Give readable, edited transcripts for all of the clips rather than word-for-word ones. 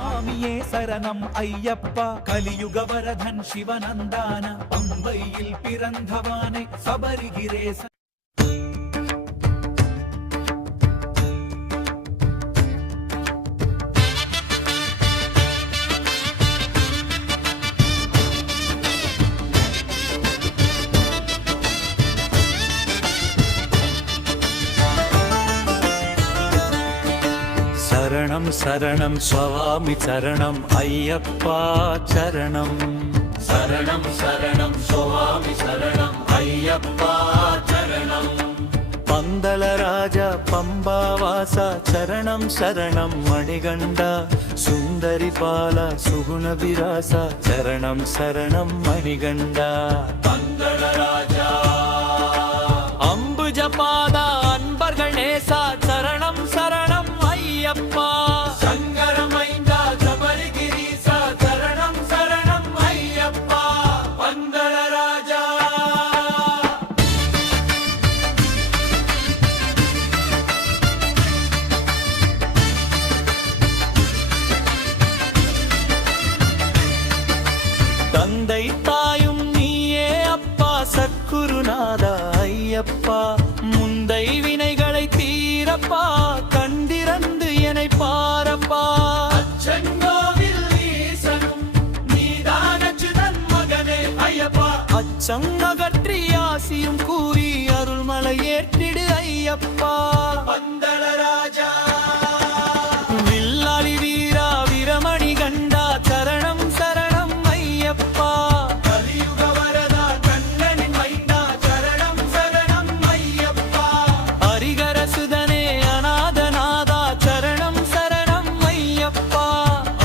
சுவாமியே சரணம் ஐயப்பா, கலியுக வரதன் சிவனந்தான பம்பையில் பிறந்தவானே சபரிகிரேச. சரணம் சரணம் சுவாமி சரணம் ஐயப்பா சரணம். சரணம் சரணம் சுவாமி சரணம் ஐயப்பா சரணம். பந்தள ராஜா பம்பாவாசா சரணம் சரணம் மணிகண்டா. சுந்தரி பாலா சுகுண விராசா சரணம் சரணம் மணிகண்டா. பந்தள ராஜா அம்புஜ பாதா அன்பர்கள் நேசா சரணம் சரணம் ஐயப்பா. சங்கரமைந்தா சபரிகிரீசா சரணம் சரணம் ஐயப்பா. பந்தள ராஜா தந்தை தாயும் நீயே அப்பா சத்குருநாதா ஐயப்பா. முந்தை வினைகளை தீரப்பா கண்டிரந்து என்னை பாரப்பா. அச்சங்கோவில் ஈசனும் நீதானச்சுதன் மகனே ஐயப்பா. அச்சம் அகற்றி ஆசியும் கூறி அருள்மலை ஏற்றிடு ஐயப்பா. பந்தள ராஜா வில்லாளி வீரா வீரமணி கண்டா சரணம் சரணம் ஐயப்பா. கலியுக வரதா கண்ணனின் மைந்தா சரணம் சரணம் ஐயப்பா. ஹரிகர சுதனே அநாதநாதா சரணம் சரணம் ஐயப்பா.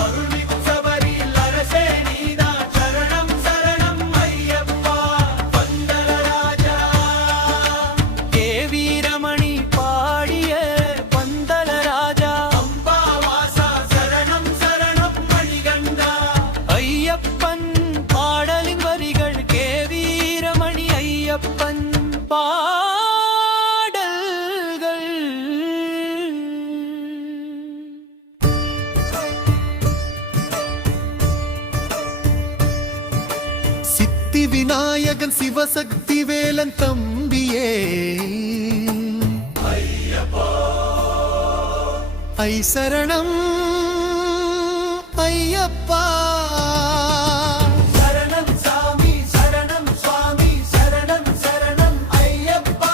அருள்மிகு சபரியில் அரசே நீதா சரணம் சரணம் ஐயப்பா. பந்தள ராஜா கே வீரமணி பாடிய பந்தள ராஜா அம்பாவாசா சரணம் சரணம் மணிகண்டா. ஐயப்பன் பாடலின் வரிகள் கே வீரமணி ஐயப்பன் பாடல்கள். சித்தி விநாயகன் சிவசக்தி வேலன் தம்பியே ஐ சரணம் ஐயப்பா. சரணம் சாமி சரணம் சுவாமி சரணம் சரணம் ஐயப்பா.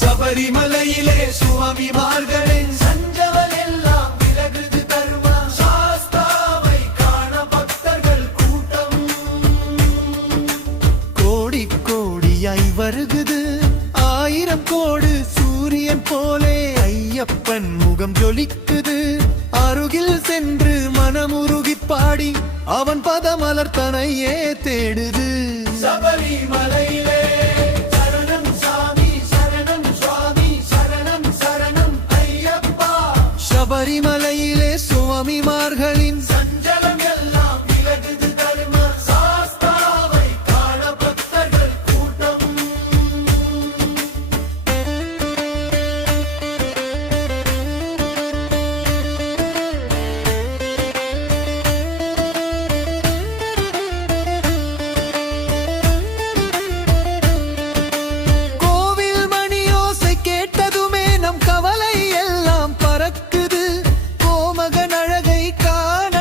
சபரிமலையிலே சுவாமிமார்களின் சஞ்சவல் எல்லாம் விலகுது தர்மா. சாஸ்தாவை காண பக்தர்கள் கூட்டம். கோடி கோடியாய் வருகுது. 1000 கோடு சூரியன் போலே ஐயப்பன் முகம் ஜொலிக்குது. அருகில் சென்று மனமுருகி பாடி அவன் பதமலர்த்தனையே தேடுது. சபரிமலையிலே சரணம் சாமி சரணம் சுவாமி சரணம் சரணம் ஐயப்பா. சபரிமலையிலே சுவாமிமார்களின் சஞ்சலம் எல்லாம் விலகுது தர்மா. சாஸ்தாவை காண பக்தர்கள் கூட்டம். கோவில் மணியோசை கேட்டதுமே நம் கவலை எல்லாம் பறக்குது. கோமகன் அழகை காண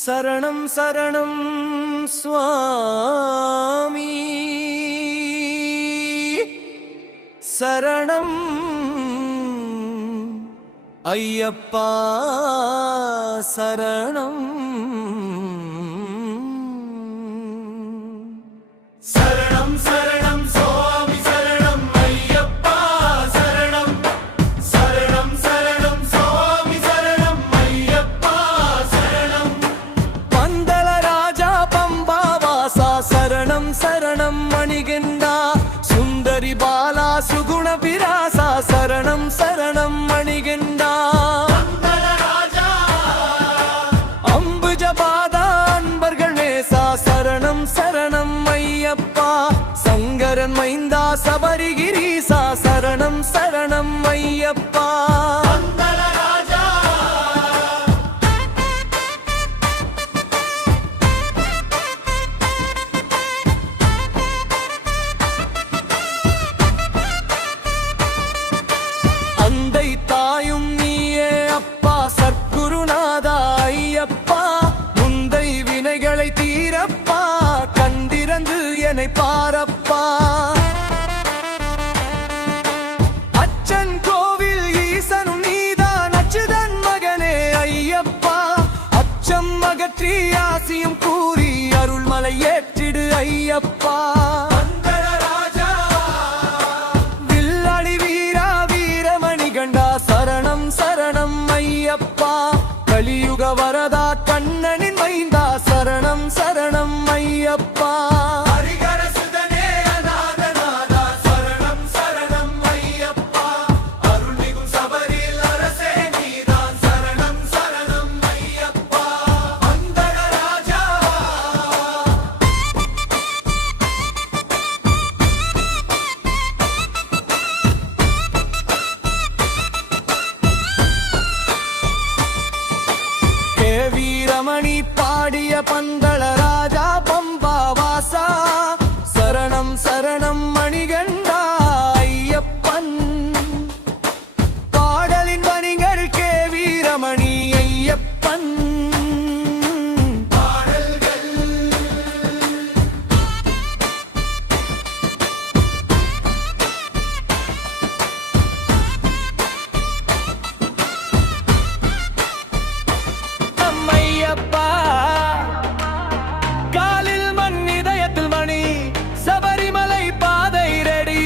சரணம் சரணம் சுவாமி சரணம் ஐயப்பா சரணம் சரணம் சரணம் சுவாமி சரணம் ஐயப்பா சரணம் சரணம் சரணம் சுவாமி சரணம் ஐயப்பா சரணம் பந்தல ராஜா பம்பா வாசா சரணம் சரணம் மணிகண்டா சுந்தரி பாலா சுகுண விராசா சரணம் சரணம் மணிகண்டா மங்கள ராஜா அம்புஜபாதா அன்பர்கள் நேசா சரணம் சரணம் ஐயப்பா சங்கரன் மைந்தா சபரிகிரீசா சரணம் சரணம் ஐயப்பா மங்கள ராஜா அண்டை தாயும் நீயே அப்பா சற்குருநாதா ஐயப்பா முந்தை வினைகளை தீரப்பா கண்டிரந்து என்னை பாரப்பா அச்சன் கோவில் ஈசனும் நீதான் அச்சுதன் மகனே ஐயப்பா அச்சம் அகற்றி ஆசியும் கூறி அருள்மலை ஏற்றிடு ஐயப்பா மங்கள ராஜா வில்லாளி வீரா வீரமணி கண்டா சரணம் சரணம் ஐயப்பா கலியுக வரதா கண்ணனின் மைந்தா சரணம் சரணம் ஐயப்பா ஹரிகர சுதனே அநாதநாதா சரணம் சரணம் ஐயப்பா அருள்மிகு சபரில் அரசே நீதான் சரணம் சரணம் ஐயப்பா மங்கள ராஜா கே வீரமணி பாடிய பந்தள ராஜா பம்பா வாசா சரணம் சரணம் மணிகண்டா ஐயப்பன் பாடலின் மணிகள் கே வீரமணி ஐயப்பன் அம்மையப்பா காலில் மண் இதயத்தில் மணி சபரிமலை பாதை ரெடி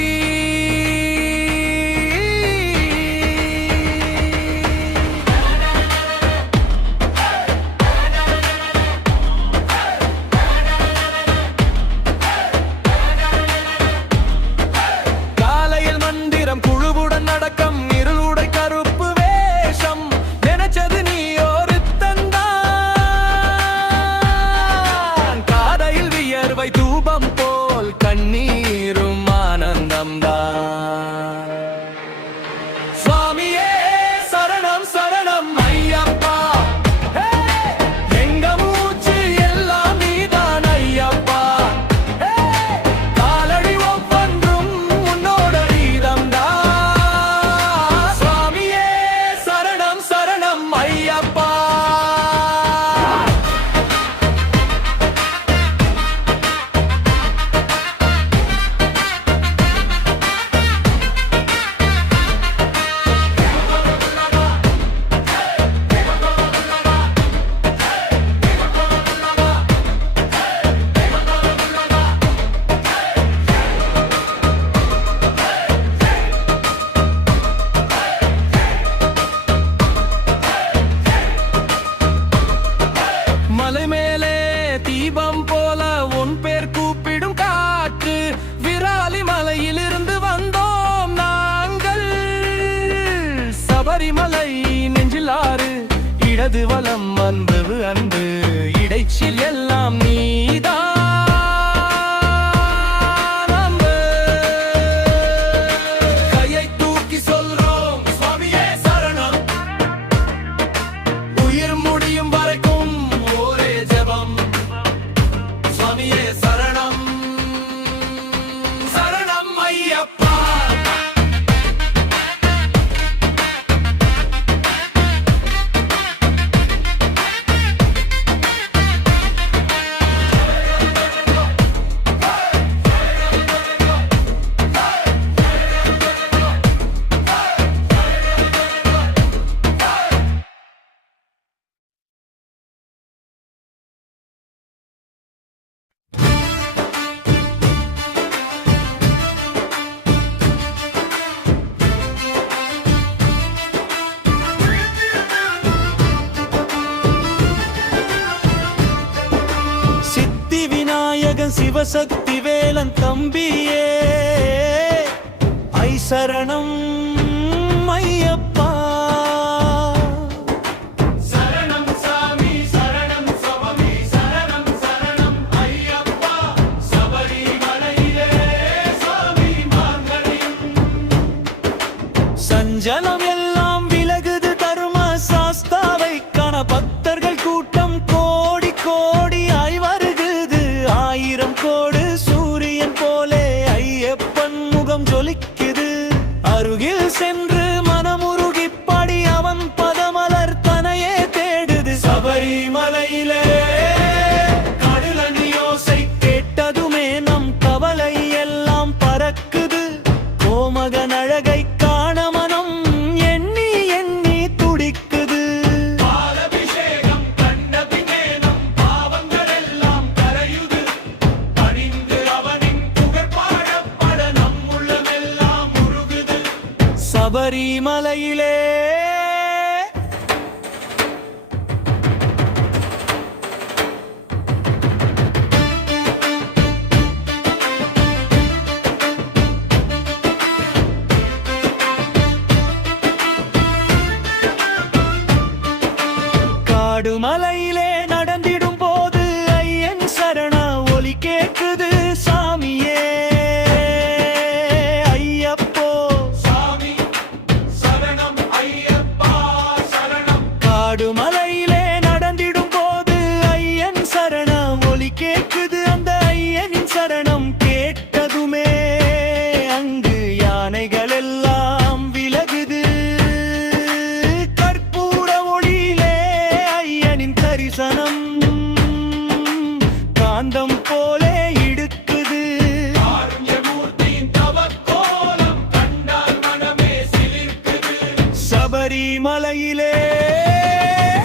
காலையில் மந்திரம் குழுவுடன் நடக்கம் இருளுடை கருப்பு வேஷம் நினைச்சது நீ ஒருத்தந்தான் காதையில் வியர்வை தூபம் போல் கண்ணீரும் ஆனந்தம்தான் சுவாமியே சரணம் சரணம் ஐயப்பா ஹே! எங்க மூச்சு எல்லாம் நீதான் ஐயப்பா ஹே! காலடி ஒவ்வொன்றும் உன்னோட நீதம்தான் சுவாமியே சரணம் சரணம் ஐயப்பா மலை மேலே தீபம் போல உன் பேர் கூப்பிடும் காற்று விராலி மலையிலிருந்து வந்தோம் நாங்கள் சபரிமலை நெஞ்சிலாறு இடது வலம் அன்பு அன்பு இடைச்சில் எல்லாம் நீதான் அன்பு. கையை தூக்கி சொல்றோம் சுவாமியே சரணம் உயிர் முடியும் வரைக்கும் ஒரே ஜெபம் சுவாமியே சரணம் சரணம் ஐயப்பா சிவசக்தி வேலன் தம்பியே ஐ சரணம் ஐயப்பா. சரணம் சாமி சரணம் சுவாமி சரணம் சரணம் ஐயப்பா. சபரிமலையிலே சாமி மார்கழியும் சஞ்சலம் எல்லாம் விலகுது தர்ம சாஸ்தாவை காண பக்தர்கள் கூட்டம் கோடி கோடியாய் வருகுது. 1000 கோடி சூரியன் போலே ஐயப்பன் முகம் ஜொலிக்குது. அருகில் சென்று மனமுருகி பாடி அவன் பதமலர் தனையே தேடுது. சபரிமலையிலே கடலணி ஓசை கேட்டதுமே நம் கவலை எல்லாம் பறக்குது. கோமகன் அழகை காண மனம் எண்ணி எண்ணி துடிக்குது. பாலபிஷேகம் கண்ட பின்னே நம் பாவங்கள் எல்லாம் கரையுது. பணிந்து அவனின் புகழ் பாடப்பட நம் உள்ளமெல்லாம் உருகுது. சபரிமலையிலே காடுமலையிலே நடந்திடும் போது ஐயன் சரண ஒலி கேட்குது. சாமியே ஐயப்போ சாமி சரணம் ஐயப்பா சரணம். காடுமலையிலே நடந்திடும் போது ஐயன் சரண ஒலி கேட்குது. அந்த ஐயனின் சரணம் கேட்டதுமே அங்கு யானைகள் எல்லாம் விலகுது. கற்பூர ஒளியிலே ஐயனின் தரிசனம் காந்தம் போலே இடுக்குது. காருண்யமூர்த்தியின் தவக்கோலம் கண்டால் மனமே சிலிர்க்குது. சபரிமலையிலே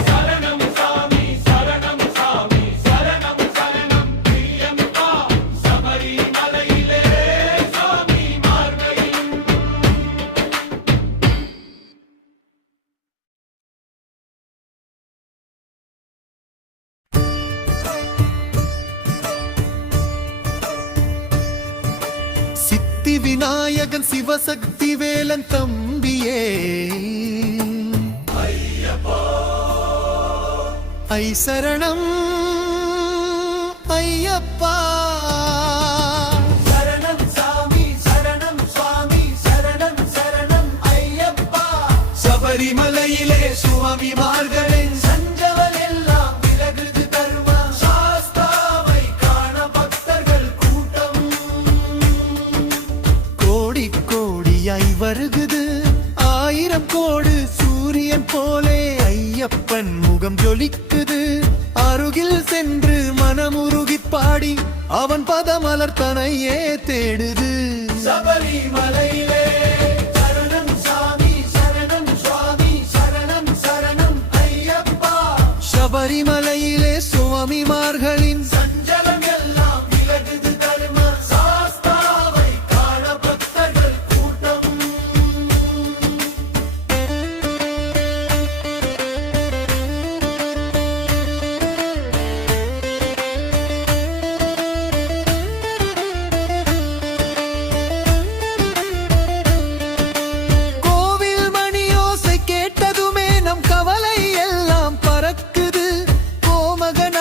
சரணம் சாமி சரணம் சாமி சரணம் சரணம் ஐயப்பா. சபரிமலையிலே சாமி மார்கழியும் சித்தி விநாயகன் சிவசக்தி வேலன் தம்பியே ஐ சரணம் ஐயப்பா. சரணம் சாமி சரணம் சுவாமி சரணம் சரணம் ஐயப்பா. சபரிமலையிலே சுவாமி மார்களின் சஞ்சவல் எல்லாம் விலகுது தர்ம சாஸ்தாவை காண பக்தர்கள் கூட்டம் கோடி கோடியாய் வருகுது. 1000 கோடி சூரியன் போலே ஐயப்பன் முகம் ஜொலிக்குது. அருகில் சென்று மனமுருகி பாடி அவன் பதமலர் தனையே தேடுது. சபரிமலையிலே சரணம் சாமி சரணம் சுவாமி சரணம் சரணம் ஐயப்பா. சபரிமலையிலே சுவாமிமார்களின் சஞ்சலம் எல்லாம் விலகுது தர்ம சாஸ்தாவை காண பக்தர்கள் கூட்டம் கோவில் மணியோசை கேட்டதுமே நம் கவலை எல்லாம் பறக்குது. கோமகன்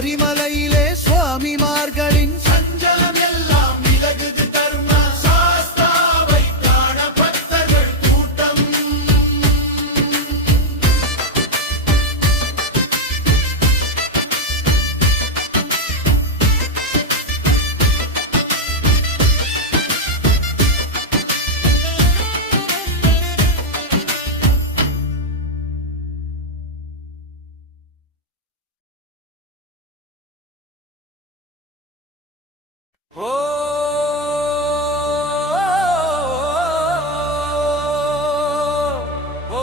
சபரிமலையிலே சுவாமிமார்களின் சஞ்சலம் எல்லாம் விலகுது தர்ம சாஸ்தாவை காண பக்தர்கள் கூட்டம் ஓ ஓ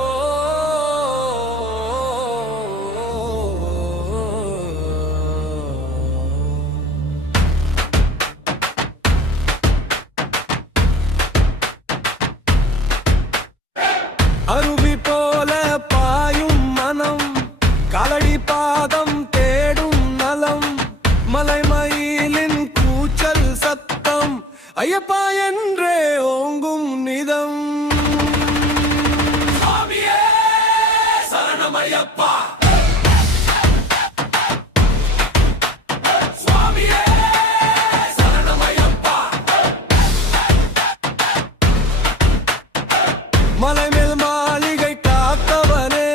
அருவி போல பாயும் மனம் காலடி பாதம் தேடும் நலம் மலைமயிலின் கூச்சல் சத்தம் ஐயப்பா என்றே ஓங்கும் நிதம் சுவாமியே சரணம் ஐயப்பா சுவாமியே சரணம் ஐயப்பா மலைமேல் மாளிகை காத்தவனே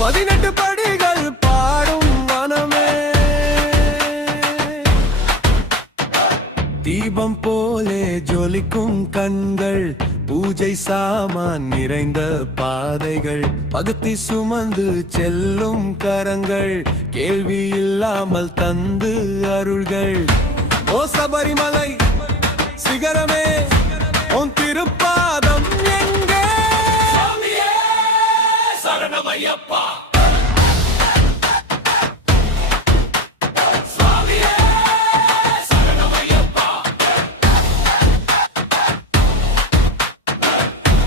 18 படிகள் பாடும் வனமே தீபம் போலே ஜொலிக்கும் கண்கள் பூஜை சாமான் நிறைந்த பாதைகள் பகுத்தி சுமந்து செல்லும் கரங்கள் கேள்வி இல்லாமல் தந்து அருள்கள் ஓ சபரிமலை சிகரமே உன் திருப்பாதம் எங்கே சுவாமியே சரணம் ஐயப்பா சுவாமியே சரணம் ஐயப்பா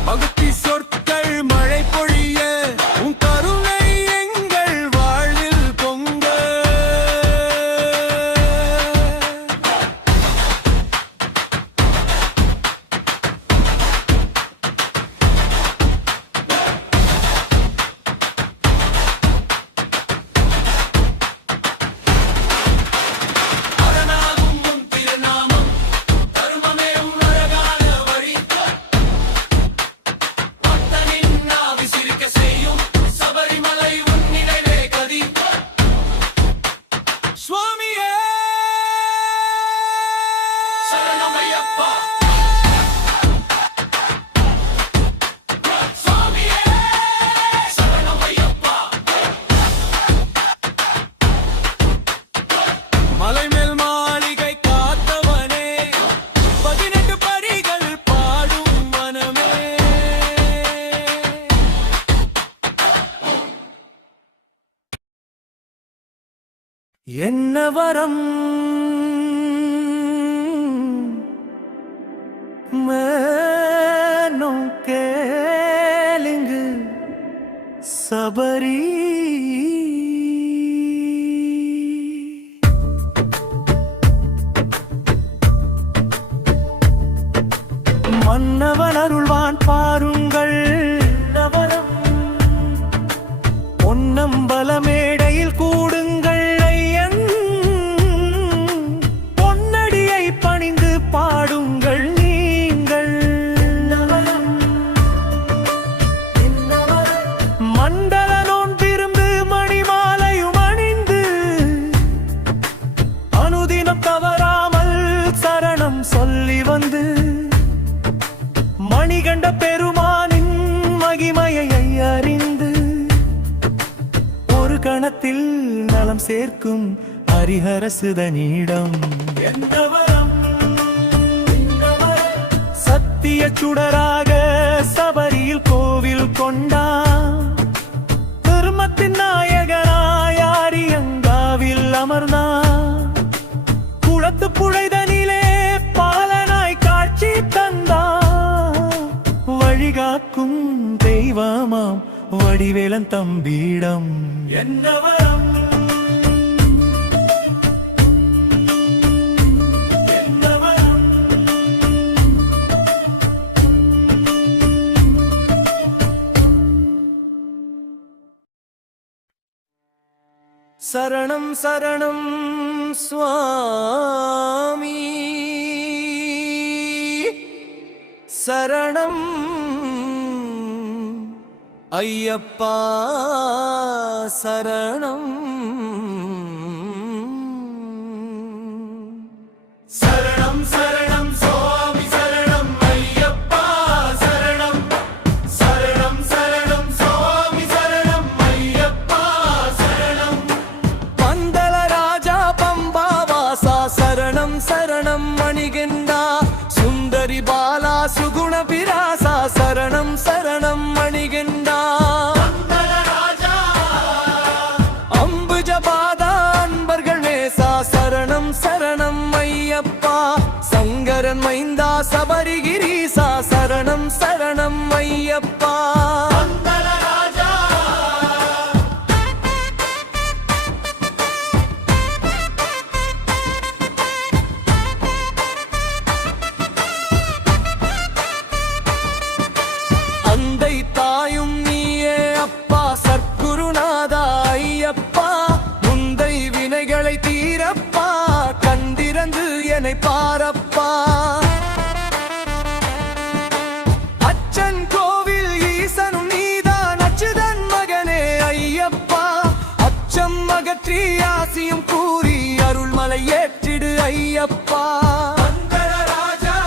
பகுத்தி சொற்கள் மழை பொழிய உன் கருணை எங்கள் வாழ்வில் பொங்க அரணாகும் உன் திருநாமம் தருமமே உன் அழகான வழி பக்தனின் நாவி சிரிக்க செய்யும் சபரிமலை உன் நினைவே கதி சுவாமியே சரணம் ஐயப்பா சுவாமியே சரணம் ஐயப்பா மலைமேல் மாளிகை காத்தவனே 18 படிகள் பாடும் மனமே என்ன வரம் மேனும் கேளுங்கு சபரி மன்னவன் அருள்வான் பாருங்கள் நவரம் பொன்னம்பல மேடையில் கூடுங்கள் ஐயன் பொன்னடியை பணிந்து பாடுங்கள் நீங்கள் மண்டல நோன்பிருந்து மணிமாலையும் அணிந்து அனுதினம் தவறாமல் சரணம் சொல்லி வந்து மணிகண்ட பெருமானின் மகிமையை அறிந்து ஒரு கணத்தில் நலம் சேர்க்கும் ஹரிஹரசுதனிடம் சத்திய சுடராக சபரியில் கோவில் கொண்டா தர்மத்தின் நாயகனாய் ஆரியங்காவில் அமர்ந்தா குளத்து புழைதனிலே பாலனாய் காட்சி தந்தா வழிகாக்கும் தெய்வமாம் வடிவேலன் தம்பீடம் என்னவரம் சரணம் சரணம் சுவாமி சரணம் ஐயப்பா சரணம் சரணம் சரணம் சுவாமி சரணம் ஐயப்பா சரணம் சரணம் சரணம் சுவாமி சரணம் ஐயப்பா சரணம் பந்தல ராஜா பம்பா வாசா சரணம் சரணம் மணிகண்டா சுந்தரி பாலா சுகுண பிராசா சரணம் சரணம் மணிகண்டா ராஜா அம்புஜபாதா அன்பர்கள் நேசா சரணம் சரணம் ஐயப்பா சங்கரன் மைந்தா சபரிகிரீசா சரணம் சரணம் ஐயப்பா ராஜா அந்தை தாயும் நீயே அப்பா சற்குருநாதா ஐயப்பா முந்தை வினைகளை தீரப்பா கண்டிரந்து என்னை பாரப்பா அச்சன் கோவில் ஈசனும் நீதான் அச்சுதன் மகனே ஐயப்பா அச்சம் அகற்றி ஆசியும் கூறி அருள்மலை ஏற்றிடு ஐயப்பா ராஜா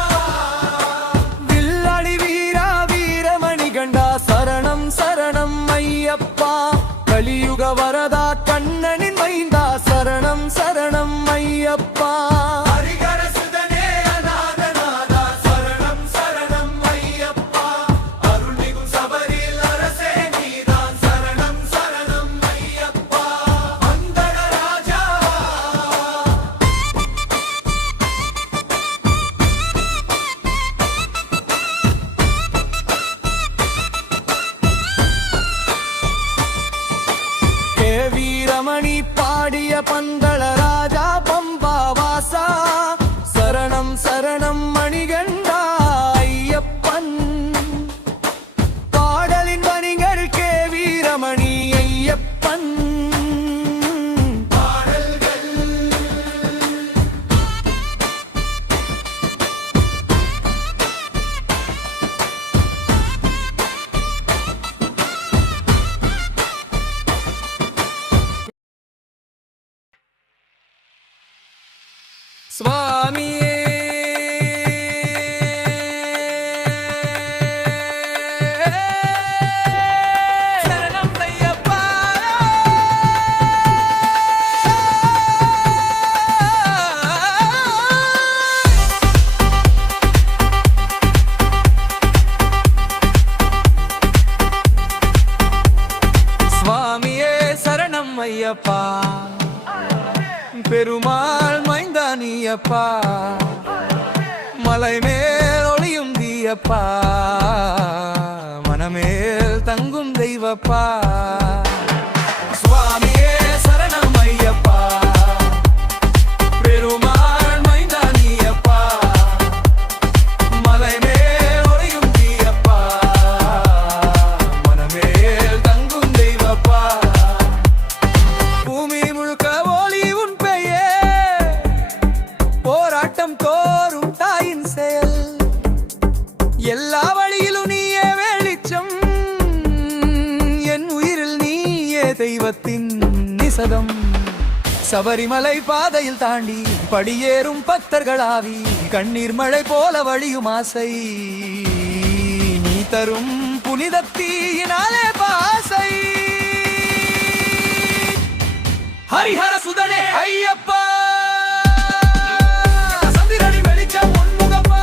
வில்லாளி வீரா வீரமணி கண்டா சரணம் சரணம் ஐயப்பா கலியுக வரதா கண்ணனின் மைந்தா சரணம் சரணம் ஐயப்பா ஹரிகர சுதனே அநாதநாதா சரணம் சரணம் ஐயப்பா அருள்மிகு சபரில் அரசே நீதான் சரணம் சரணம் ஐயப்பா அந்தர ராஜா கே வீரமணி பாடிய பந்தள ராஜா பம்பா வாசா சரணம் சரணம் மணிகண்டா ஐயப்பன் பாடலின் வணிகர் கே வீரமணி ஐயப்பன் சுவாமியே சரணம் ஐயப்பா சுவாமியே சரணம் ஐயப்பா பெருமாள் மைந்தானியப்பா மலை மேல் ஒளியும் தீயப்பா மனமேல் தங்கும் தெய்வப்பா சுவாமியே சரணம் ஐயப்பா பெருமாள் மைந்தானியப்பா மலை மேல் ஒளியும் தீயப்பா மனமேல் தங்கும் தெய்வப்பா பூமி முழுக்க ஒளி உன் பெயர் போராட்டம் தோறும் தாயின் செயல் எல்லா வழியிலும் நீயே வெளிச்சம் என் உயிரில் நீயே தெய்வத்தின் நிசதம் சபரிமலை பாதையில் தாண்டி படியேறும் பக்தர்களாவி கண்ணீர் மழை போல வழியும் ஆசை நீ தரும் புனிதத்தீயினாலே பாசை ஹரிஹர சுதனே ஐயப்பா சந்திரனி வெளிச்சம் உன்முகப்பா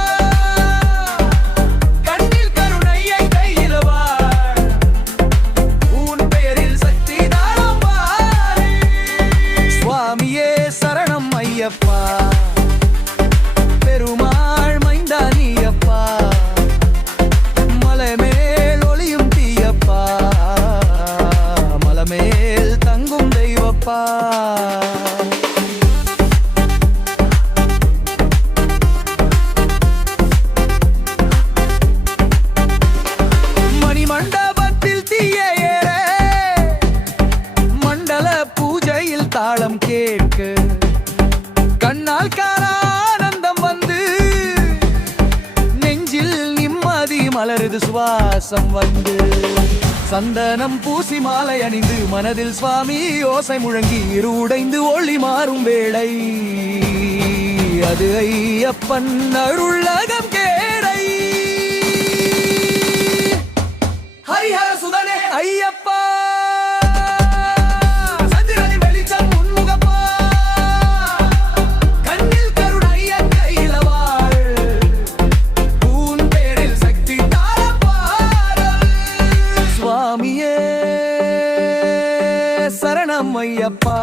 கண்ணில் கருணையை கையிலவாள் உன் பெயரில் சக்தி தாழம்பாள் சுவாமியே சரணம் ஐயப்பா பெருமாள் மைந்தானியப்பா மலை மேல் ஒளியும் தீயப்பா மலமேல் தங்கும் தெய்வப்பா மணிமண்டபத்தில் தீய ஏற மண்டல பூஜையில் மலருது சுவாசம் வந்து சந்தனம் பூசி மாலை அணிந்து மனதில் சுவாமி ஓசை முழங்கி இருடைந்து ஒளி மாறும் வேளை அது ஐயப்பன் அருளகம் கேடை ஹரிஹர சுதனே ஐயப்பா சரணம் ஐயப்பா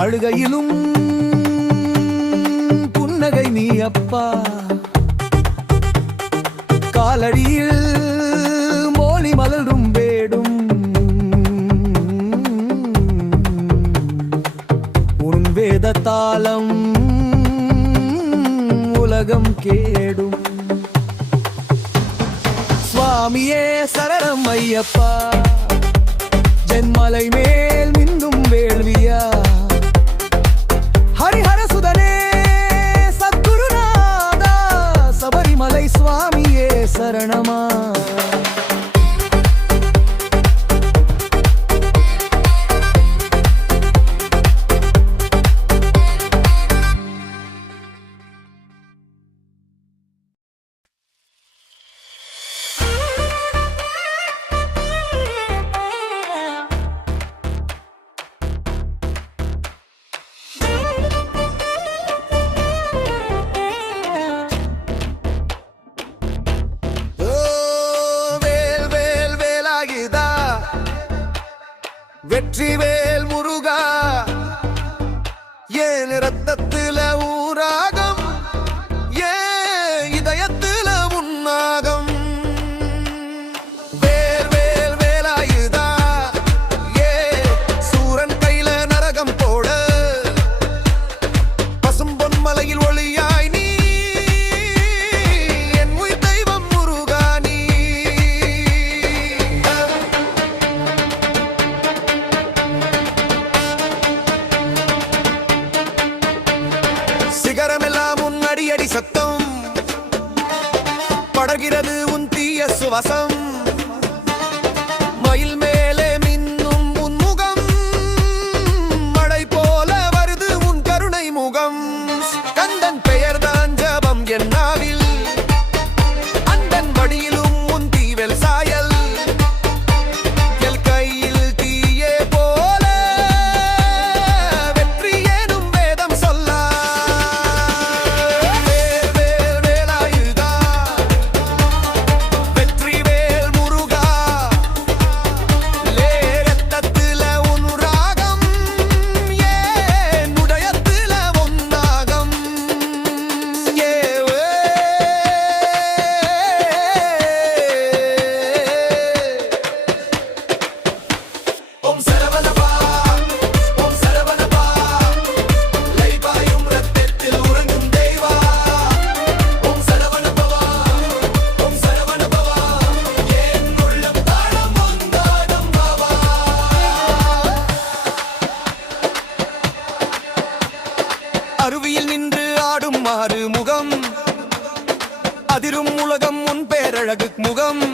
அழுகையிலும் புன்னகை நீ அப்பா காலடியில் மோலி மலரும் வேடும் உன் வேத தாளம் உலகம் கேடும் சுவாமியே சரணம் ஐயப்பா தென்மலை மேல் மின்னும் வேள்வியா ஹரிஹர சுதனே சத்குருநாதா சபரிமலை சுவாமியே சரணமா வெற்றிவேல் முருகா ஏன் ரத்தத்தில ஊராகம் ஏன் இதயத்தில உன்னாகம் வேல் வேல் வேலாயுதா ஏ சூரன் கையில நரகம் போட பசும்பொன் மலையில் ஒளியாய் நீ என் உயிர் தெய்வம் முருகா நீ சிகரமெல்லாம் உன் அடியடி சத்தம் படர்கிறது உன் தீய சுவாசம் மயில் மேலே மின்னும் உன் முகம் மழை போல வருது உன் கருணை முகம் கந்தன் பெயர்தான் ஜபம் என் நாவில் அந்தன் வடியிலும் உன் தீவெல் சாயல் எல் கையில் தீயே போல வெற்றி ஏனும் வேதம் சொல்ல அருவியில் நின்று ஆடும் மாறு முகம் அதிரும் உலகம் உன் பேரழகு முகம்